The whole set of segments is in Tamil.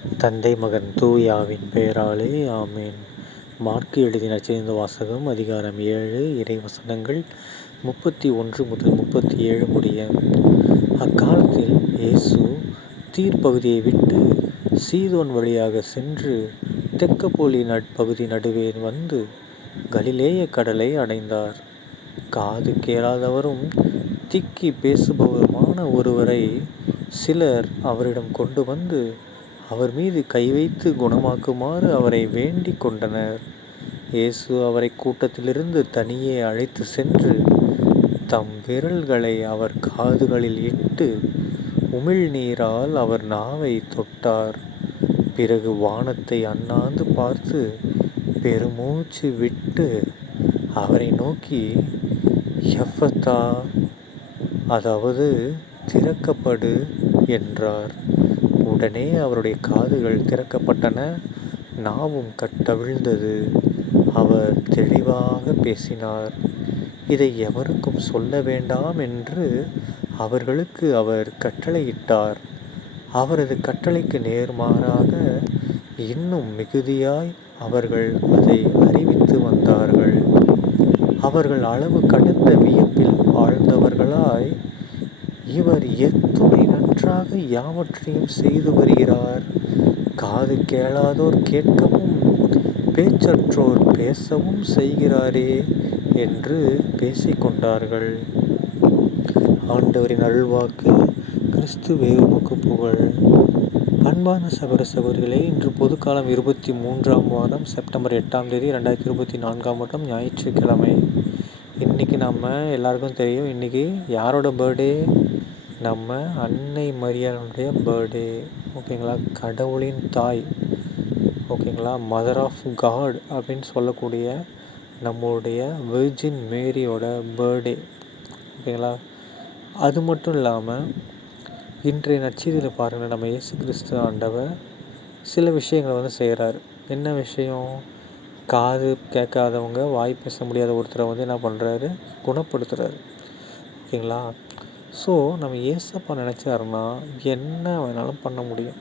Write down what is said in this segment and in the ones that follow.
தந்தை மகன் தூயாவின் பெயராலே ஆமேன். மார்க்கு எழுதின சேர்ந்த வாசகம் அதிகாரம் ஏழு இறை வசனங்கள் முப்பத்தி ஒன்று முதல் முப்பத்தி ஏழு முடிய. அக்காலத்தில் இயேசு தீர்ப்பகுதியை விட்டு சீதோன் வழியாக சென்று தெக்கப்போலி பகுதி நடுவே வந்து கலிலேய கடலை அடைந்தார். காது கேளாதவரும் திக்கி பேசுபவருமான ஒருவரை சிலர் அவரிடம் கொண்டு வந்து அவர் மீது கை வைத்து குணமாக்குமாறு அவரை வேண்டிக் கொண்டனர். இயேசு அவரை கூட்டத்திலிருந்து தனியே அழைத்து சென்று தம் விரல்களை அவர் காதுகளில் இட்டு உமிழ்நீரால் அவர் நாவை தொட்டார். பிறகு வானத்தை அண்ணாந்து பார்த்து பெருமூச்சு விட்டு அவரை நோக்கி எஃபத்தா அதாவது திறக்கப்படு என்றார். உடனே அவருடைய காதுகள் திறக்கப்பட்டன. நாவும் கட்டவிழ்ந்தது. அவர் தெளிவாக பேசினார். இதை எவருக்கும் சொல்ல வேண்டாம் என்று அவர்களுக்கு அவர் கட்டளையிட்டார். அவரது கட்டளைக்கு நேர்மாறாக இன்னும் மிகுதியாய் அவர்கள் அதை அறிவித்து வந்தார்கள். அவர்கள் அளவு கடந்த வியப்பில் ஆழ்ந்தவர்களாய் இவர் எத்துணை நன்றாக யாவற்றையும் செய்து வருகிறார். காது கேளாதோர் கேட்கவும் பேச்சற்றோர் பேசவும் செய்கிறாரே என்று பேசிக்கொண்டார்கள். ஆண்டவரின் அருள்வாக்கு கிறிஸ்துவே உமக்கு புகழ். அன்பான சகோர சகோதரிகளே இன்று பொதுக்காலம் இருபத்தி மூன்றாம் வாரம் செப்டம்பர் எட்டாம் தேதி ரெண்டாயிரத்தி இருபத்தி நான்காம் வருடம் ஞாயிற்றுக்கிழமை. இன்றைக்கி நம்ம எல்லாருக்கும் தெரியும் இன்றைக்கி யாரோட பர்த்டே நம்ம அன்னை மரியாளுடைய பர்த்டே ஓகேங்களா கடவுளின் தாய் ஓகேங்களா மதர் ஆஃப் காட் அப்படின்னு சொல்லக்கூடிய நம்மளுடைய வெர்ஜின் மேரியோட பர்த்டே ஓகேங்களா அது மட்டும் இல்லாமல் இன்றைய நச்சீதியில் பாருங்கள் நம்ம இயேசு கிறிஸ்து ஆண்டவர் சில விஷயங்களை வந்து செய்கிறாரு என்ன விஷயம்? காது கேட்காதவங்க வாய் பேச முடியாத ஒருத்தரை வந்து என்ன பண்ணுறாரு குணப்படுத்துகிறாரு ஓகேங்களா ஸோ நம்ம ஏசப்பா நினச்சாருன்னா என்ன வேணாலும் பண்ண முடியும்.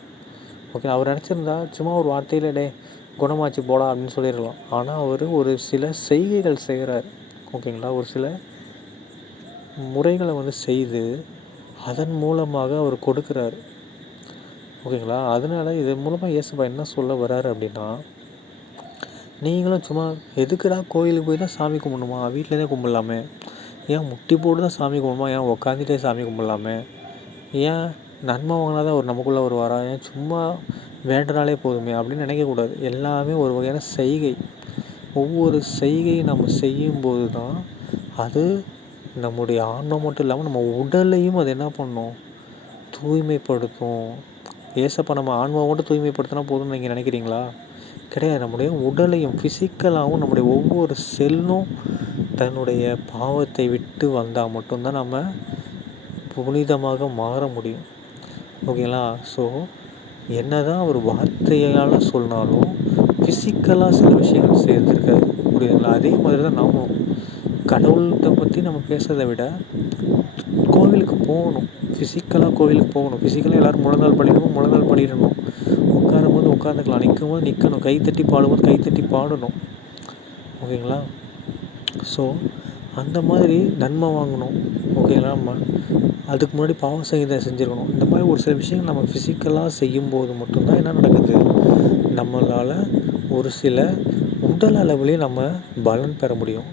ஓகே அவர் நினச்சிருந்தா சும்மா ஒரு வார்த்தையில் டே குணமாச்சு போடா அப்படின்னு சொல்லிடலாம். ஆனால் அவர் ஒரு சில செய்கைகள் செய்கிறார் ஓகேங்களா ஒரு சில முறைகளை வந்து செய்து அதன் மூலமாக அவர் கொடுக்குறாரு. ஓகேங்களா அதனால இதன் மூலமாக இயேசுப்பா என்ன சொல்ல வர்றாரு அப்படின்னா நீங்களும் சும்மா எதுக்குடா கோயிலுக்கு போய் தான் சாமி கும்பிடணுமா? தான் கும்பிடலாமே. ஏன் முட்டி போட்டு தான் சாமி கும்பிடுமா ஏன் உக்காந்துட்டே சாமி கும்பிட்லாமே? ஏன் நன்மை வாங்கினா தான் ஒரு நமக்குள்ளே ஒரு வாரம் ஏன் சும்மா வேண்டுனாலே போதுமே அப்படின்னு நினைக்கக்கூடாது. எல்லாமே ஒரு வகையான செய்கை. ஒவ்வொரு செய்கையும் நம்ம செய்யும்போது தான் அது நம்முடைய ஆன்மம் மட்டும் இல்லாமல் நம்ம உடலையும் அது என்ன பண்ணும்? தூய்மைப்படுத்தும். ஏசப்பா நம்ம ஆன்மாவை மட்டும் தூய்மைப்படுத்தினா போதும்னு நீங்கள் நினைக்கிறீங்களா? கிடையாது. நம்முடைய உடலையும் ஃபிசிக்கலாகவும் நம்முடைய ஒவ்வொரு செல்லும் தன்னுடைய பாவத்தை விட்டு வந்தால் மட்டும்தான் நம்ம புனிதமாக மாற முடியும். ஓகேங்களா ஸோ என்ன தான் ஒரு வார்த்தையால் சொன்னாலும் ஃபிசிக்கலாக சில விஷயங்கள் சேர்ந்துருக்காரு புரியுதுங்களா அதே மாதிரி தான் நாமும் கடவுள்கிட்ட பற்றி நம்ம பேசுறதை விட கோவிலுக்கு போகணும். ஃபிசிக்கலாக கோவிலுக்கு போகணும். ஃபிசிக்கலாக எல்லோரும் முழங்கால் பண்ணிடணும் முழங்கால் படிடணும் உட்காந்துக்கலாம் நிற்கும் போது நிற்கணும் கைத்தட்டி பாடும்போது கைத்தட்டி பாடணும். ஓகேங்களா? ஸோ அந்த மாதிரி நன்மை வாங்கணும். ஓகேங்களா? நம்ம அதுக்கு முன்னாடி பாவ சங்கீதம் செஞ்சுருக்கணும். இந்த மாதிரி ஒரு சில விஷயங்கள் நம்ம ஃபிசிக்கலாக செய்யும்போது மட்டும்தான் என்ன நடக்குது? நம்மளால் ஒரு சில உடல் அளவுலேயும் நம்ம பலன் பெற முடியும்.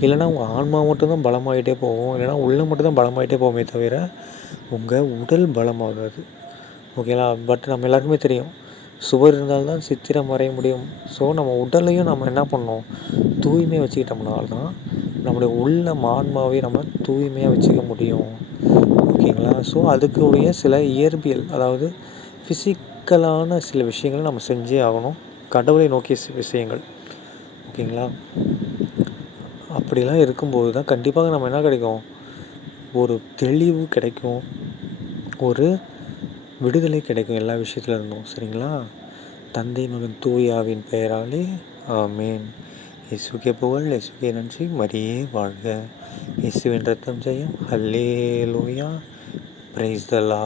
இல்லைனா உங்கள் ஆன்மா மட்டும்தான் பலமாகிட்டே போகும். இல்லைனா உள்ள மட்டும்தான் பலமாகிட்டே போகுமே தவிர உங்கள் உடல் பலமாகாது. ஓகேங்களா? பட் நம்ம எல்லாருக்குமே தெரியும். சுவர் இருந்தால்தான் சித்திரம் வரைய முடியும். ஸோ நம்ம உடலையும் நம்ம என்ன பண்ணோம் தூய்மை வச்சுக்கிட்டோம்னால தான் நம்முடைய உள்ள ஆன்மாவை நம்ம தூய்மையாக வச்சுக்க முடியும். ஓகேங்களா? ஸோ அதுக்குரிய சில இயற்பியல் அதாவது ஃபிசிக்கலான சில விஷயங்களை நம்ம செஞ்சே ஆகணும். கடவுளை நோக்கிய விஷயங்கள். ஓகேங்களா? அப்படிலாம் இருக்கும்போது தான் கண்டிப்பாக நம்ம என்ன கிடைக்கும்? ஒரு தெளிவு கிடைக்கும். ஒரு விடுதலை கிடைக்கும் எல்லா விஷயத்துல இருந்தும் சரிங்களா? தந்தை மகன் தூயாவின் பெயராலே ஆமேன். இயேசுக்கே புகழ் இயேசுக்கே நன்றி. மரியே வாழ்க. இயேசுவின் ரத்தம் ஜெயம். ஹல்லே லூயா பிரைஸ் தலா